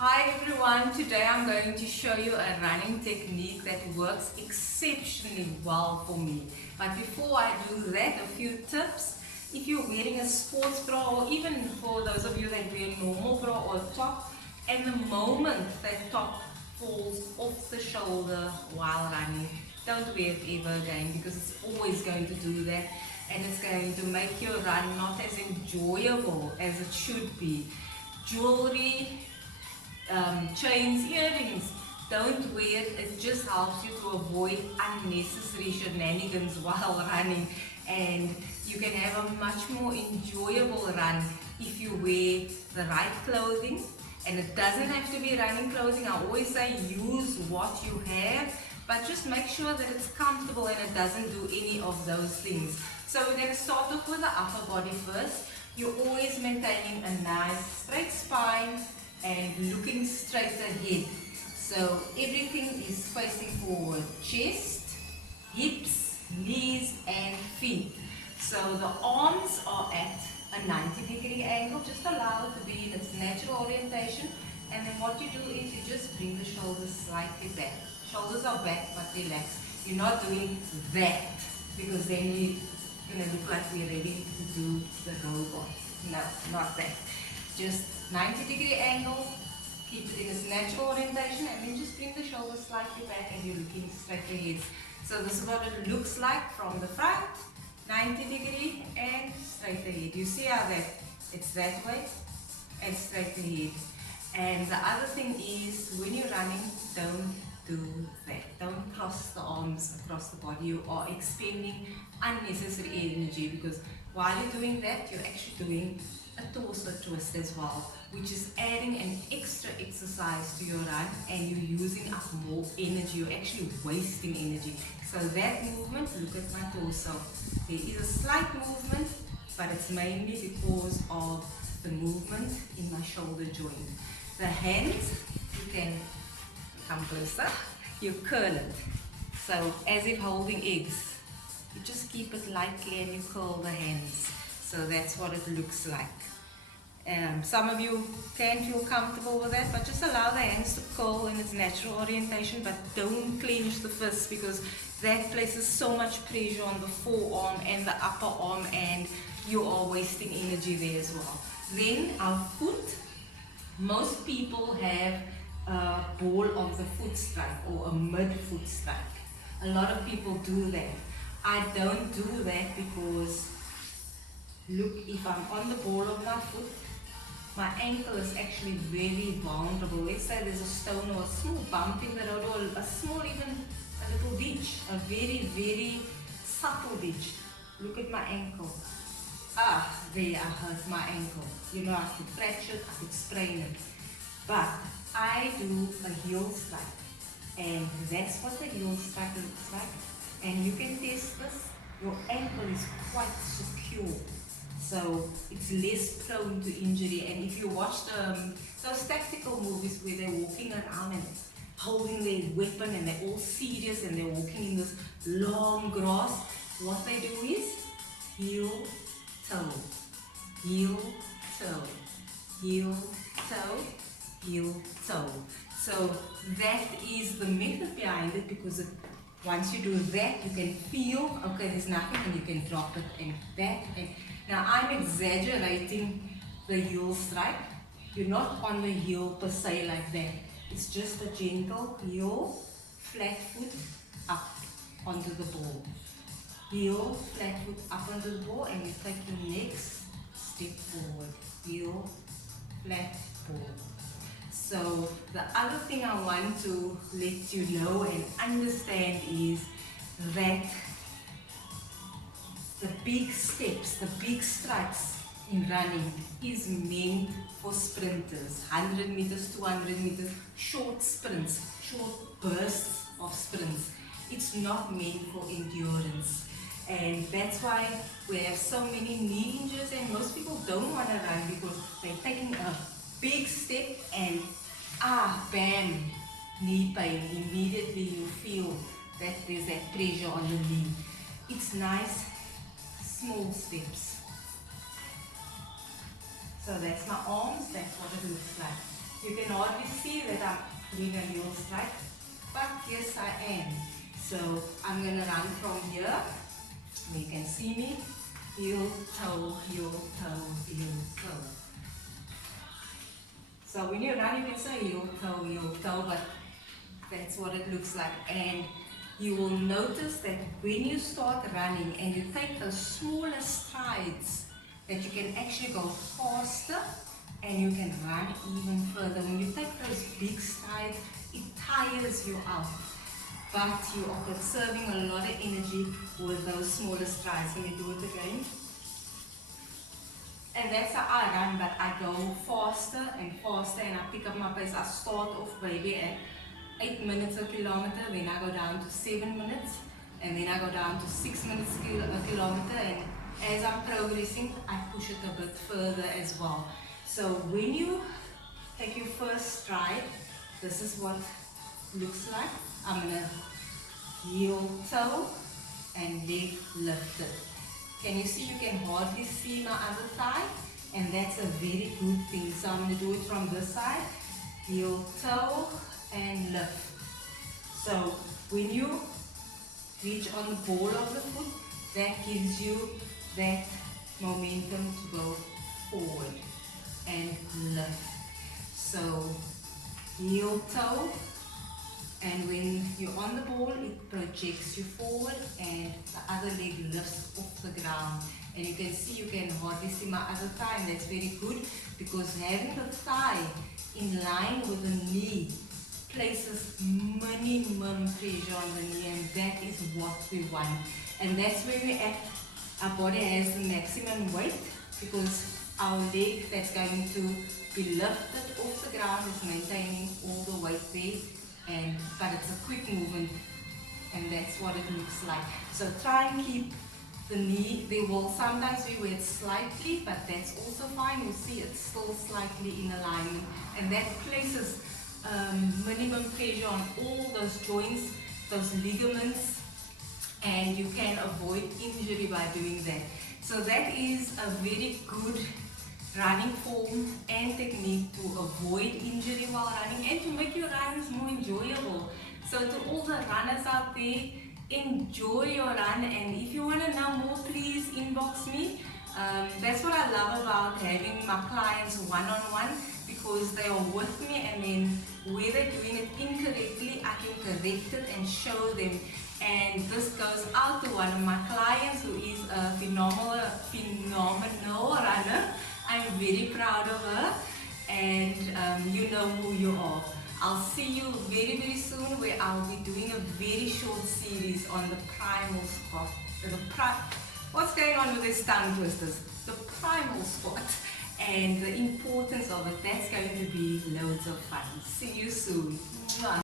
Hi everyone, today I'm going to show you a running technique that works exceptionally well for me. But before I do that, a few tips. If you're wearing a sports bra, or even for those of you that wear normal bra or top, and the moment that top falls off the shoulder while running, don't wear it ever again, because it's always going to do that, and it's going to make your run not as enjoyable as it should be. Jewelry, chains, earrings, don't wear it. It just helps you to avoid unnecessary shenanigans while running, and you can have a much more enjoyable run if you wear the right clothing. And it doesn't have to be running clothing. I always say use what you have, but just make sure that it's comfortable and it doesn't do any of those things. So we're going to start off with the upper body first. You're always maintaining a nice straight spine and looking straight ahead. So everything is facing forward. Chest, hips, knees and feet. So the arms are at a 90-degree angle. Just allow it to be in its natural orientation. And then what you do is you just bring the shoulders slightly back. Shoulders are back but relaxed. You're not doing that, because then you're going to look like we're ready to do the robot. No, not that. Just 90-degree angle, keep it in its natural orientation, and then just bring the shoulders slightly back and you're looking straight ahead. So this is what it looks like from the front, 90-degree and straight ahead. You see how it's that way and straight ahead. And the other thing is, when you're running, don't do that. Don't cross the arms across the body. You are expending unnecessary energy, because while you're doing that, you're actually doing a torso twist as well, which is adding an extra exercise to your run, and you're using up more energy. You're actually wasting energy. So that movement, look at my torso. There is a slight movement, but it's mainly because of the movement in my shoulder joint. The hands, you can come closer, you curl it. So as if holding eggs. You just keep it lightly and you curl the hands. So that's what it looks like. Some of you can feel comfortable with that, but just allow the hands to curl in its natural orientation, but don't clench the fists, because that places so much pressure on the forearm and the upper arm, and you are wasting energy there as well. Then our foot, most people have a ball of the foot strike or a mid-foot strike. A lot of people do that. I don't do that, because look, if I'm on the ball of my foot, my ankle is actually very vulnerable. Let's say there's a stone or a small bump in the road, or a small, even a little ditch, a very, very subtle ditch. Look at my ankle. There I hurt my ankle. You know, I could fracture it, I could sprain it. But I do a heel strike, and that's what the heel strike looks like. And you can test this. Your ankle is quite secure, so it's less prone to injury. And if you watch those tactical movies where they're walking around and holding their weapon, and they're all serious and they're walking in this long grass, what they do is heel, toe, heel, toe, heel, toe, heel, toe. So that is the method behind it, because once you do that, you can feel, okay, there's nothing, and you can drop it, and that. And now I'm exaggerating the heel strike. You're not on the heel per se like that. It's just a gentle heel, flat foot up onto the ball. Heel, flat foot up onto the ball, and you take your next step forward. Heel, flat ball. So the other thing I want to let you know and understand is that the big steps, the big strikes in running is meant for sprinters. 100 meters, 200 meters, short sprints, short bursts of sprints. It's not meant for endurance. And that's why we have so many knee injuries, and most people don't want to run because they're taking a big step and bam, knee pain. Immediately you feel that there's that pressure on the knee. It's nice, small steps. So that's my arms, that's what it looks like. You can hardly see that I'm doing a heel strike, but yes I am. So I'm going to run from here. You can see me. Heel, toe, heel, toe, heel, toe. So when you run, you can say heel, toe, but that's what it looks like. And you will notice that when you start running and you take those smaller strides, that you can actually go faster and you can run even further. When you take those big strides, it tires you out. But you are conserving a lot of energy with those smaller strides. Let me do it again. And that's how I run, but I go faster and faster and I pick up my pace. I start off maybe at 8 minutes a kilometer, then I go down to 7 minutes, and then I go down to 6 minutes a kilometer, and as I'm progressing, I push it a bit further as well. So when you take your first stride, this is what it looks like. I'm going to heel, toe, and leg lifted. Can you see? You can hardly see my other thigh, and that's a very good thing. So I'm going to do it from this side, heel, toe, and lift. So when you reach on the ball of the foot, that gives you that momentum to go forward and lift. So heel, toe, and when you're on the ball, it projects you forward and the other leg lifts off the ground. And you can see, you can hardly see my other thigh, and that's very good because having the thigh in line with the knee places minimum pressure on the knee, and that is what we want. And that's where we at, our body has the maximum weight, because our leg that's going to be lifted off the ground is maintaining all the weight there. But it's a quick movement, and that's what it looks like. So try and keep the knee, they will sometimes be wet slightly, but that's also fine. You see it's still slightly in alignment, and that places minimum pressure on all those joints, those ligaments, and you can avoid injury by doing that. So that is a very good running form and technique to avoid injury while running and to make your runs more enjoyable. So to all the runners out there, enjoy your run, and if you want to know more, please inbox me. That's what I love about having my clients one-on-one, because they are with me, and then where they're doing it incorrectly, I can correct it and show them. And this goes out to one of my clients who is a phenomenal runner. I'm very proud of her, and you know who you are. I'll see you very, very soon, where I'll be doing a very short series on the primal squat. What's going on with these tongue twisters? The primal squat and the importance of it. That's going to be loads of fun. See you soon. Mwah.